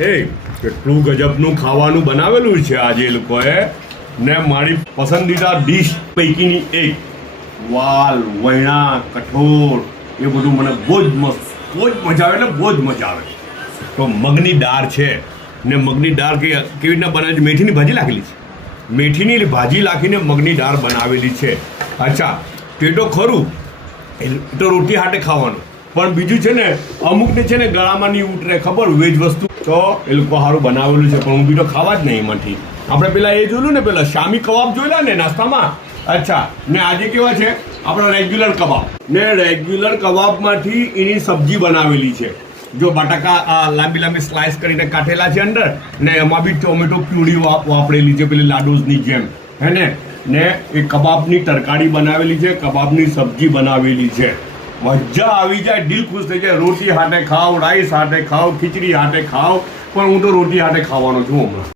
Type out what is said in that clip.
એ કેટલું ગજબનું ખાવાનું બનાવેલું છે આજે એ લોકોએ ને મારી પસંદીદા ડીશ પૈકીની એક વાલ વૈણા કઠોળ એ બધું મને બહુ જ મસ્ત બહુ જ મજા આવે એટલે બહુ જ મજા આવે. તો મગની દાળ છે ને મગની દાળ કેવી રીતના બનાવે છે? મેથીની ભાજી નાખેલી છે. મેથીની ભાજી નાખીને મગની દાળ બનાવેલી છે. અચ્છા તે તો ખરું એ તો રોટી હાટે ખાવાનું, પણ બીજું છે ને અમુકને છે ને ગળામાં નહીં ઉતરે ખબર વેજ વસ્તુ તો એ લોકો સારું બનાવેલું છે, પણ હું બી તો ખાવા જ નહીં એમાંથી. આપણે પેલા એ જોયું ને પેલા શામી કબાબ જોયેલા ને નાસ્તામાં. અચ્છા ને આજે કેવા છે આપણા રેગ્યુલર કબાબ ને રેગ્યુલર કબાબમાંથી એની સબ્જી બનાવેલી છે. જો બટાકા લાંબી લાંબી સ્લાઇસ કરીને કાઢેલા છે અંદર ને એમાં બી ટોમેટો પ્યુરી વાપરેલી છે પેલી લાડુસની જેમ હે ને એ કબાબની તરકારી બનાવેલી છે, કબાબની સબ્જી બનાવેલી છે. મજા આવી જાય, દિલ ખુશ થઈ જાય. રોટી હાથે ખાવ, રાઈસ હાથે ખાવ, ખીચડી હાથે ખાવ, પણ હું તો રોટી હાથે ખાવાનો છું હમણાં.